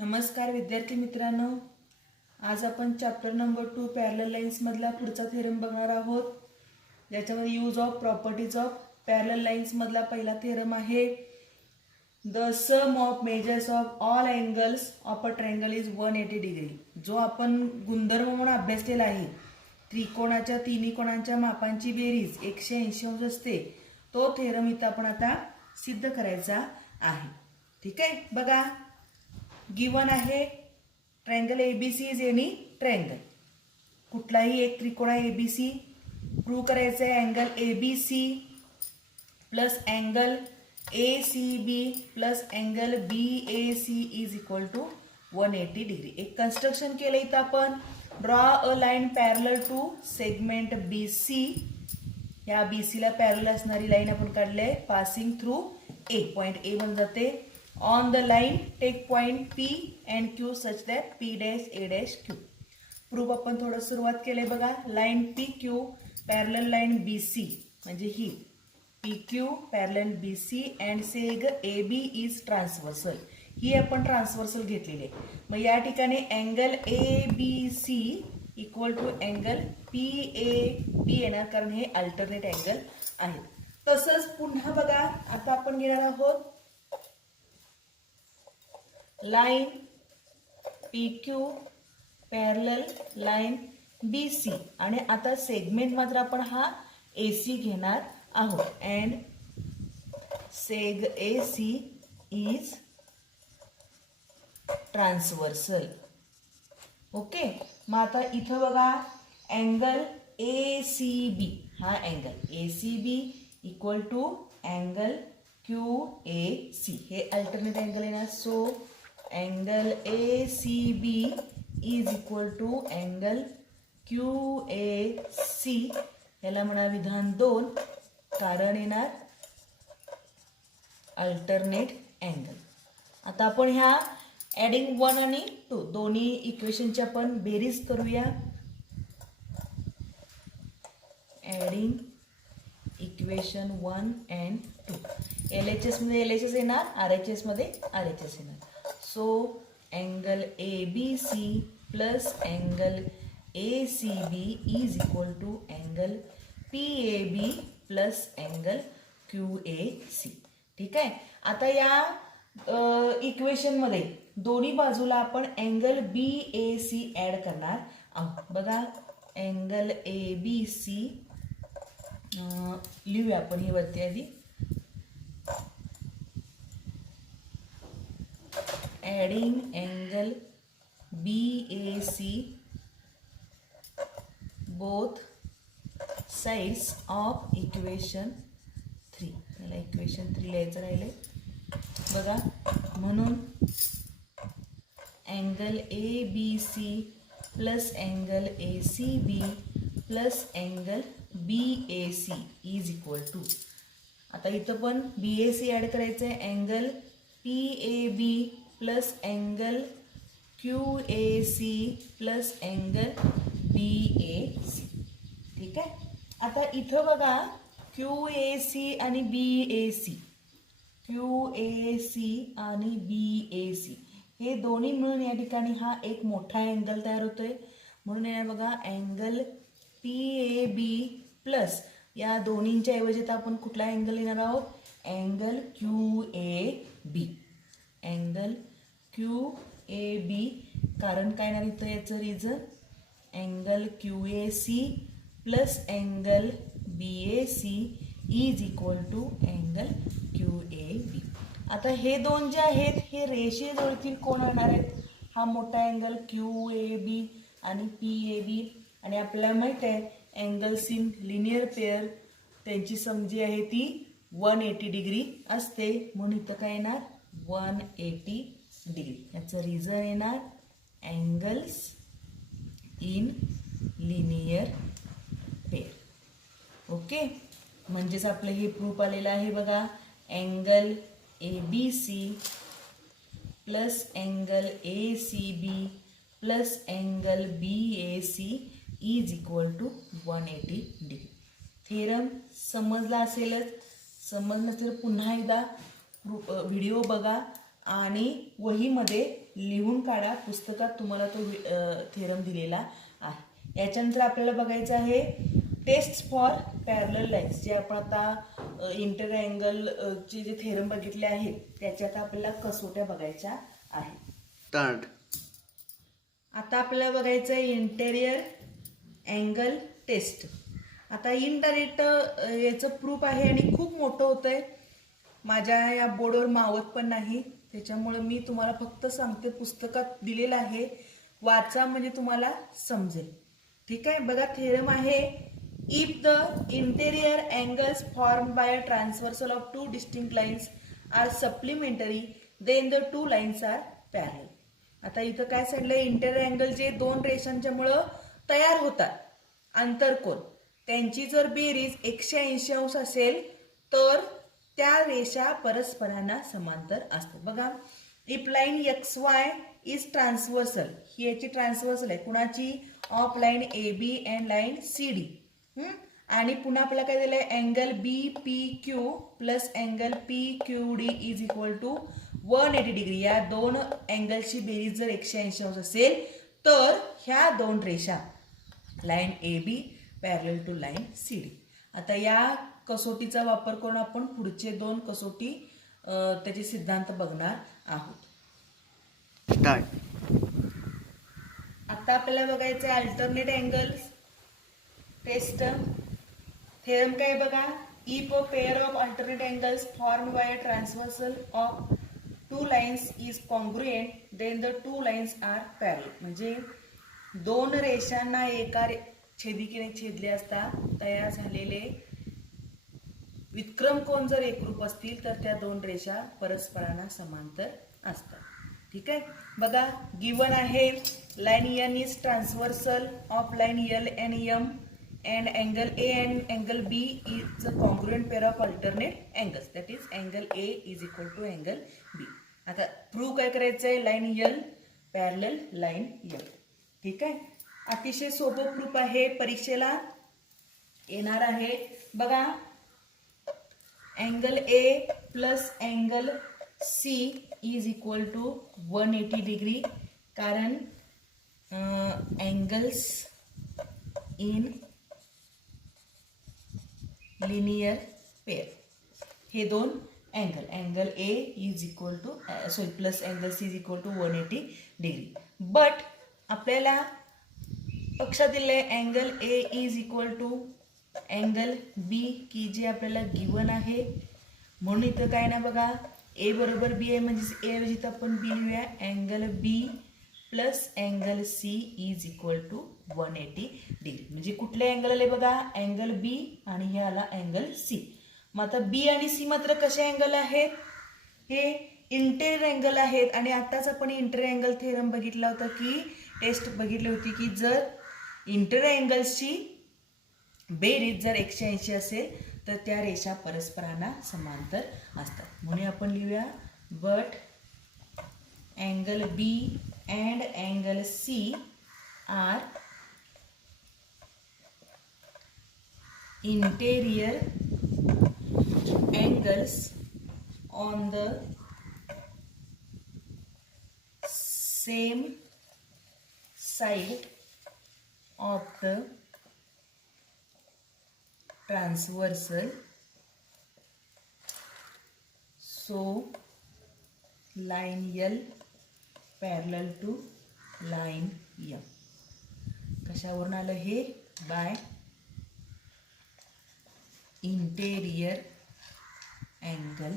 नमस्कार विद्यार्थी मित्रांनो, आज आपण चॅप्टर नंबर 2 पॅरलल लाईन्स मधला पुढचा थेरम बघणार आहोत. ज्याच्यामध्ये use of properties of parallel lines मधला पहिला थेरम आहे. The sum of measures of all angles of a triangle is 180 degree. जो आपण गुणधर्म म्हणून अभ्यासलेला आहे, त्रिकोणाच्या तिन्ही कोणांच्या मापांची बेरीज 180 अंश असते, तो थेरम इथं आपण आता सिद्ध करायचा आहे. ठीक आहे, बघा गिवन आहे triangle ABC is any triangle. कुठलाही एक त्रिकोण आहे एबीसी, प्रूव्ह करायचं आहे angle ABC plus angle ACB plus angle BAC is equal to 180 degree. एक कन्स्ट्रक्शन केलं इथं आपण. Draw a line parallel to segment BC. या बीसीला पॅरलल असणारी लाईन आपण काढली आहे passing through A. Point A बन जाते. On the line take point P and Q such that P dash A dash Q. Proof आपण थोडं सुरुवात केले बघा. Line PQ parallel line BC म्हणजे ही PQ parallel BC and seg AB is transversal. ही आपण ट्रान्सव्हर्सल घेतलेली आहे. मग या ठिकाणी angle ABC equal to angle PAB येणार, कारण हे अल्टरनेट अँगल आहेत. तसंच पुन्हा बघा, आता आपण घेणार आहोत line PQ parallel line BC आणि आता सेगमेंट मात्र आपण हा AC घेणार आहोत. And seg AC is transversal. Okay, मग आता इथं बघा अँगल ACB, हा angle ACB equal to angle QAC, हे अल्टरनेट अँगल येणार. So angle ACB is equal to angle QAC. याला म्हणा विधान 2, कारण येणार अल्टरनेट अँगल. आता आपण ह्या ॲडिंग 1 आणि 2 दोन्ही इक्वेशनची आपण बेरीज करूया. Adding equation 1 and 2. LHS मध्ये LHS येणार, RHS मध्ये RHS येणार. So angle ABC plus angle ACB is equal to angle PAB plus angle QAC. ठीक आहे. आता या इक्वेशनमध्ये दोन्ही बाजूला आपण अँगल BAC ॲड करणार आहोत. बघा अँगल ABC लिहूया आपण ही वरती आधी. Adding angle BAC both sides of equation 3. मला इक्वेशन 3 लिहायचं राहिले बघा. म्हणून angle ABC plus angle ACB plus angle BAC is equal to, आता इथं पण BAC ॲड करायचं आहे, angle PAB plus angle QAC plus angle BAC. ठीक आहे. आता इथं बघा QAC आणि BAC, QAC आणि BAC हे दोन्ही मिळून या ठिकाणी हा एक मोठा अँगल तयार होतोय. म्हणून या बघा अँगल PAB प्लस या दोन्हींच्या ऐवजी तर आपण कुठला अँगल येणार आहोत, अँगल QAB. अँगल QAB, कारण काय येणार इथं याचं reason, angle QAC plus angle BAC is equal to angle QAB. आता हे दोन जे आहेत हे रेषीय जोडतील कोण येणार आहेत, हा मोठा अँगल QAB आणि PAB. आणि आपल्याला माहित आहे अँगल्स इन लिनियर पेअर त्यांची सम जी आहे ती 180 डिग्री असते. म्हणून इथं काय येणार 180 डिग्री. याचं रिझन येणार angles in linear pair. Okay, म्हणजेच आपलं हे प्रूफ आलेलं आहे बघा. Angle ABC plus angle ACB plus angle BAC is equal to 180 degree. Theorem समजला असेलच. समजलं नसेल पुन्हा एकदा व्हिडिओ बघा आणि वहीमध्ये लिहून काढा. पुस्तकात तुम्हाला तो थेरम दिलेला आहे. याच्यानंतर आपल्याला बघायचं आहे टेस्ट फॉर पॅरलल लाईन्स. जे आपण आता इंटर चे जे थेरम बघितले आहेत त्याच्या आता आपल्याला कसोट्या बघायच्या आहेत. स्टार्ट. आता आपल्याला बघायचं आहे इंटेरियर अँगल टेस्ट. आता इनडायरेक्ट याचं प्रूफ आहे आणि खूप मोठं होतंय, माझ्या या बोर्डवर मावत पण नाही, त्याच्यामुळे मी तुम्हाला फक्त सांगते. पुस्तकात दिलेलं आहे, वाचा म्हणजे तुम्हाला समजेल. ठीक आहे. बघा थेरम आहे, if the interior angles formed by a transversal of two distinct lines are supplementary then the two lines are parallel. आता इथं काय सांगितलंय, इंटेरियर अँगल जे दोन रेषांच्यामुळं तयार होतात आंतरकोन, त्यांची जर बेरीज 180 अंश असेल तर त्या रेषा परस्परांना समांतर असतात. बघा, if line XY is transversal, ही याची ट्रान्सव्हर्सल आहे कुणाची, of line AB and line CD. आणि पुन्हा आपल्याला काय दिलंय, angle BPQ plus angle PQD is equal to 180 degree. या दोन अँगलची बेरीज जर 180 अंश असेल तर ह्या दोन रेषा line AB parallel to line CD. आता या कसोटीचा वापर करून आपण पुढचे दोन कसोटी त्याचे सिद्धांत बघणार आहोत. स्टार्ट. आता आपल्याला बघायचं आहे अल्टरनेट अँगल्स टेस्ट. थेरम काय बघा, if a pair of alternate angles formed by a transversal of two lines is congruent then the two lines are parallel. म्हणजे दोन रेषांना एका छेदिकेने छेदले असता तयार झालेले विक्रम कोण जर एकरूप असतील तर त्या दोन रेषा परस्परांना समांतर असतात. ठीक आहे. बघा गिवन आहे, line N is transversal of line L and M and angle A and angle B is a congruent pair of alternate angles, that is angle A is equal to angle B. आता prove काय करायचं आहे, line L parallel line L. ठीक आहे. अतिशय सोपं proof आहे, परीक्षेला येणार आहे. बघा, angle A plus angle C is equal to 180 degree, कारण अँगल्स इन लिनियर पेअर. हे दोन angle, angle A is equal to plus angle C is equal to 180 degree. But आपल्याला लक्षात दिले angle A is equal to angle B की जे आपल्याला given आहे. म्हणून इथं काय ना बघा, A बरोबर B आहे म्हणजे A ऐवजी आपण B लिहूया, angle B plus angle C is equal to 180 degree. म्हणजे कुठले अँगल आले बघा, अँगल B आणि हे आला अँगल C. मग आता B आणि C मात्र कसे अँगल आहेत, हे इंटेरियर अँगल आहेत. आणि आताच आपण इंटेरियर अँगल थेरम बघितला होता की टेस्ट बघितली होती की जर इंटेरियर अँगल्सची बेरीज जर 180 असेल तर त्या रेषा परस्परांना समांतर असतात. म्हणून आपण लिहूया, but angle B and angle C are interior angles on the same side of the transversal, so line L parallel to line M. कशावरून आलं हे, by interior angle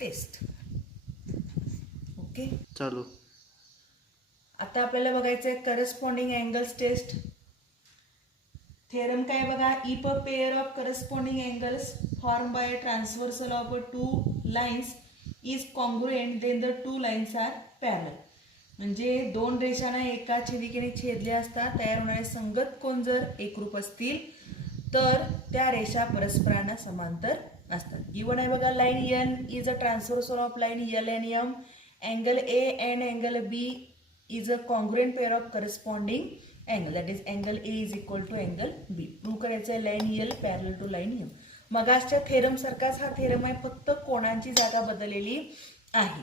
test. Okay, चालू. आता आपल्याला बघायचं आहे करस्पॉन्डिंग अँगल्स टेस्ट. थेरम काय बघा, if a pair of corresponding angles form by a transversal of a two lines is congruent then the two lines are parallel. म्हणजे दोन रेषांना एका छेदिकेने छेदले असता तयार होणारे संगत कोण जर एकरूप असतील तर त्या रेषा परस्परांना समांतर असतात. गिवन आहे बघा, line N is a transversal of line L and M, angle A and angle B is a congruent pair of corresponding angle, that is angle A is equal to angle B. Prove करायचं आहे line L parallel to line M. मगासच्या theorem सारखाच हा theorem आहे, फक्त कोणाची जागा बदललेली आहे.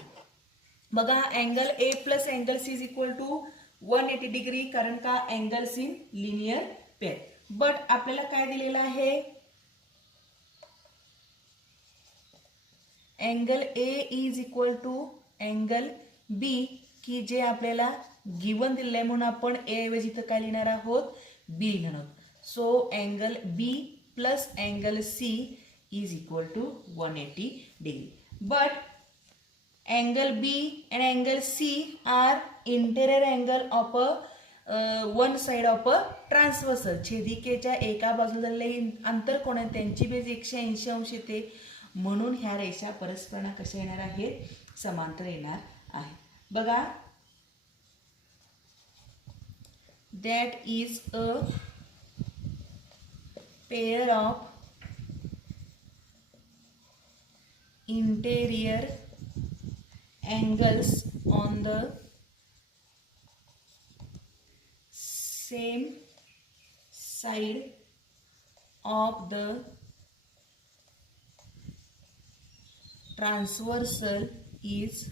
बघा angle A plus angle C is equal to 180 degree, कारण का angles in linear pair. But आपल्याला काय दिलेलं आहे, angle A is equal to angle B, की जे आपल्याला गिवन दिलेलं आहे म्हणून आपण ए ऐवजी इथं काय लिहिणार आहोत, बी लिहिणार आहोत. So angle B plus angle C is equal to 180 degree. But angle B and angle C are interior angle of one side of a transversal. छेदिकेच्या एका बाजूला अंतर कोण आहे त्यांची बेस 180 अंश येते, म्हणून ह्या रेषा परस्परांना कशा येणार आहेत, समांतर येणार आहे. बघा that is a pair of interior angles on the same side of the transversal is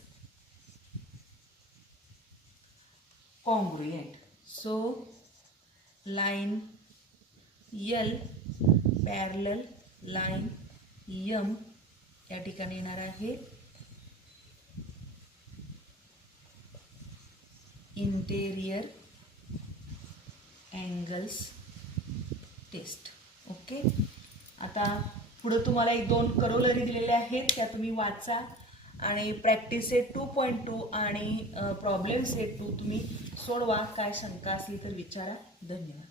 congruent. So line L parallel line M या ठिकाणी येणार आहे इंटेरियर अँगल्स टेस्ट. ओके, आता पुढे तुम्हाला 1-2 करोलरी दिलेले आहेत, त्या तुम्ही वाचा आणि प्रॅक्टिस सेट 2.2 आणि प्रॉब्लेम सेट 2 तुम्ही सोडवा. काय शंका असली तर विचारा. धन्यवाद.